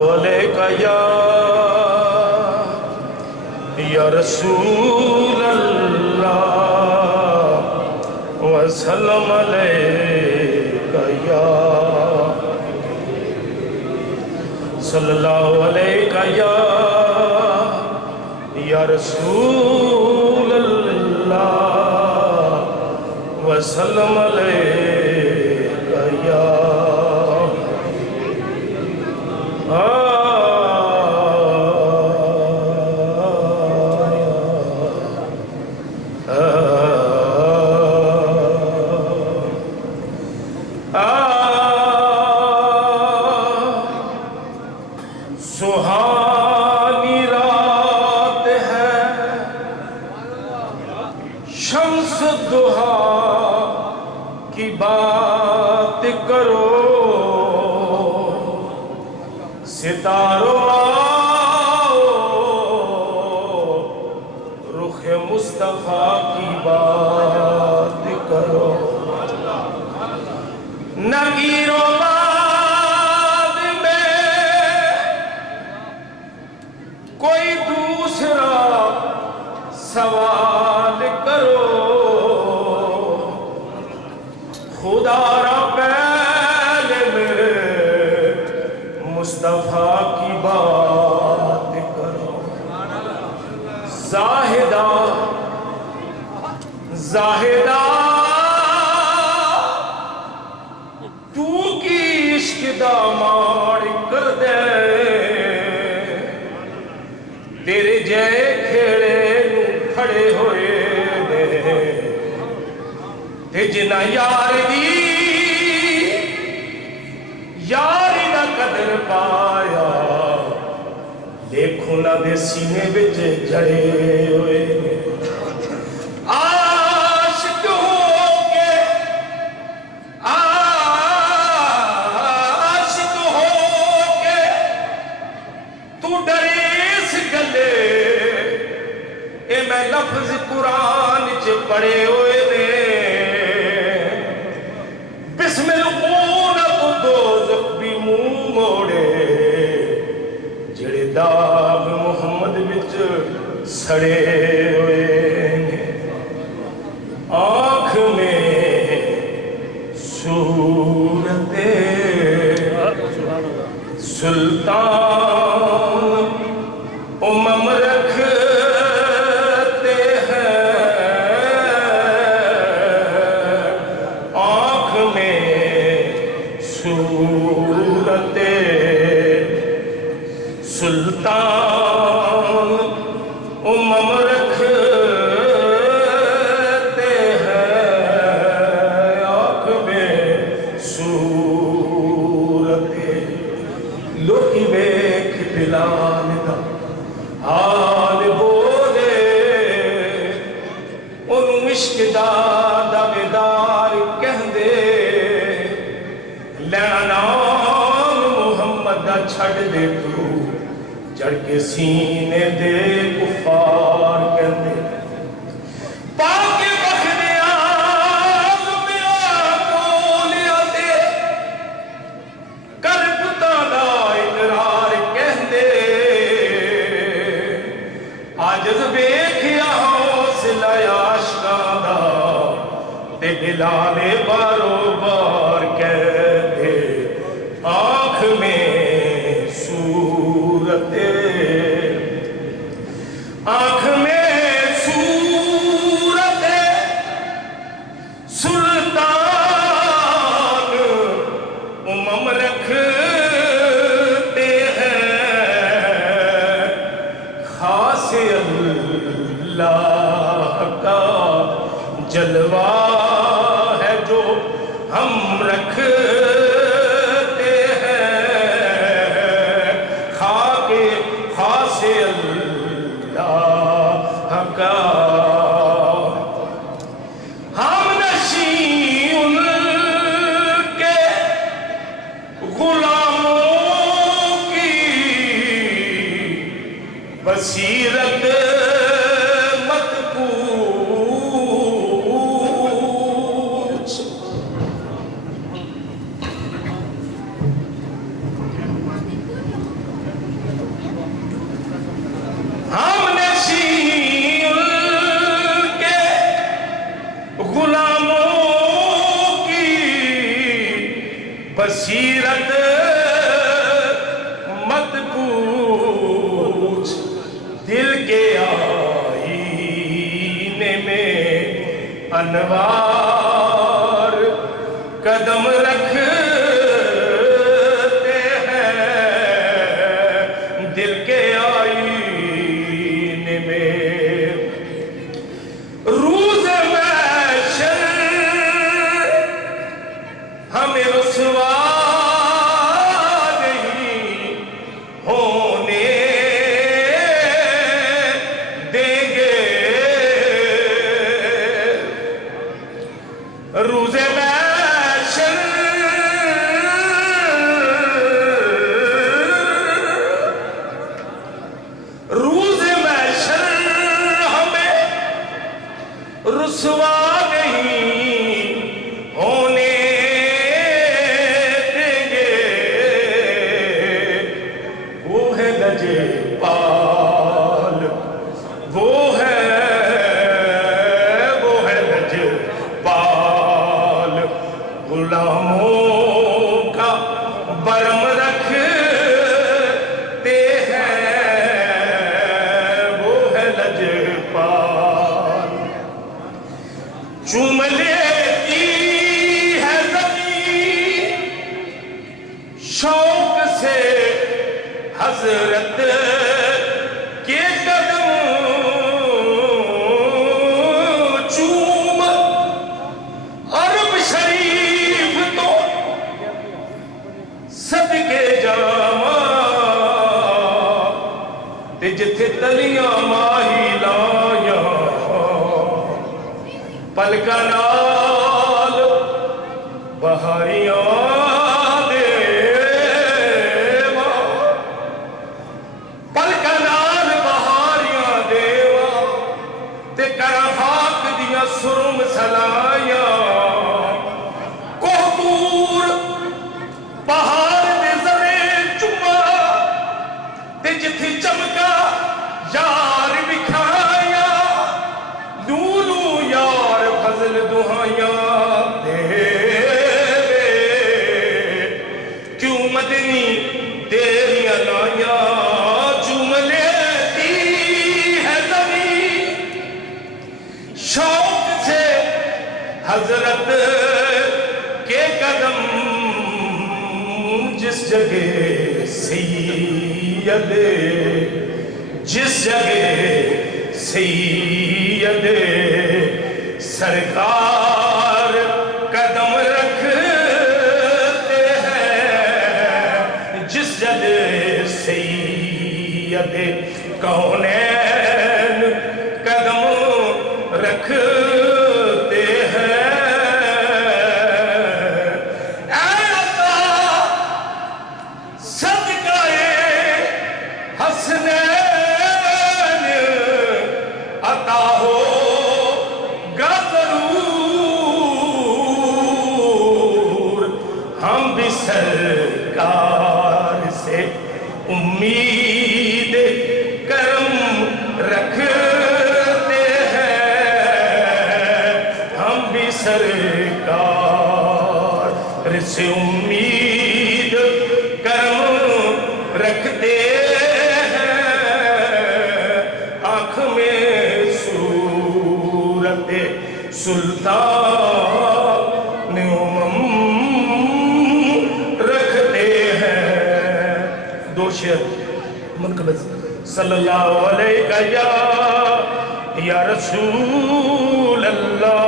علیکہ یا رسول اللہ وسلم علیکہ صلی اللہ علیکہ یا رسول اللہ وسلم علیکہ سہانی رات ہے شمس دہا کی بات کرو ستاروں آؤ رخ مصطفیٰ کی بات کرو نگیروں بعد میں کوئی دوسرا سوال کرو خدا را پہلے میرے مصطفیٰ کی بات کرو زاہدہ زاہدہ تو کی عشق دا مار کر دے تیرے جے کھیڑے نو کھڑے ہوئے دے تے جنا یار دی یاری دا قدر پایا دیکھو نہ دے سینے بچ جڑے ہوئے عاشق ہو کے عاشق ہو کے تو ڈرے اس گلے اے میں لفظ قرآن چ پڑھے ہوئے نے بسم الخون تو دوزخ بھی منہ موڑے جڑے داغ محمد وچ سڑے ہوئے آنکھ میں صورت سلطان امم رکھتے ہیں آنکھ میں صورت سلطان امم رکھتے ہیں آنکھ میں صورت لوکی بیک بلال دا حال بولے انہوں عشق دا دعویدار کہہ دے لینا نام محمد دا چھڑ دے تو جڑ کے سینے دے کفار کہہ دے پاک بخنے آزمیا کولیا دے کربتا دا اقرار کہہ دے عاجز بیکھیا حوصلہ عاشقاں دا تے بلال بارو بار کہہ دے آنکھ میں صورت آنکھ میں صورت سلطان امم رکھتے ہیں خاص اللہ کا جلوہ ہے جو ہم رکھتے ہیں خاص اللہ کا ہم نشیں ان کے غلاموں کی بصیرت مت پوچھ بصیرت مت پوچھ دل کے آئینے میں انوار قدم رکھتے ہیں دل کے آئینے میں روز محشر ہمیں رسوا نہیں ہونے دیں گے روز محشر روز محشر ہمیں رسوا نہیں ہونے دیں گے وہ ہے لجپال وہ ہے لجپال غلاموں کا برم رکھتے ہیں وہ ہے لجپال چوم لیتی ہے زمین شوق سے حضرت کے قدم چوم عرب شریف تو صدقے جاواں تے جتھے تلیاں ماہی لایا پلکاں نال بہاریاں دیواں پلکاں نال بہاریاں دیواں تے کراں خاک دیاں سرم سلائیاں کوہتور پہاڑ دے زرے چما تے جتھی چمکا یار بکھایا لولو یار فضل دہائیاں دے کیوں مدنی تیریاں لائیاں چوم لیتی ہے زمین شوق سے حضرت کے قدم جس جگہ سید جس جگہ سید سرکار قدم رکھتے ہیں جس جگہ سید کونین قدم رکھتے ہیں عطا ہوگا ضرور ہم بھی سرکار سے امید کرم رکھتے ہیں ہم بھی سرکار سے امید کرم رکھتے سلطان امم رکھتے ہیں دو شعر منقبض صلی اللہ علیہ یا رسول اللہ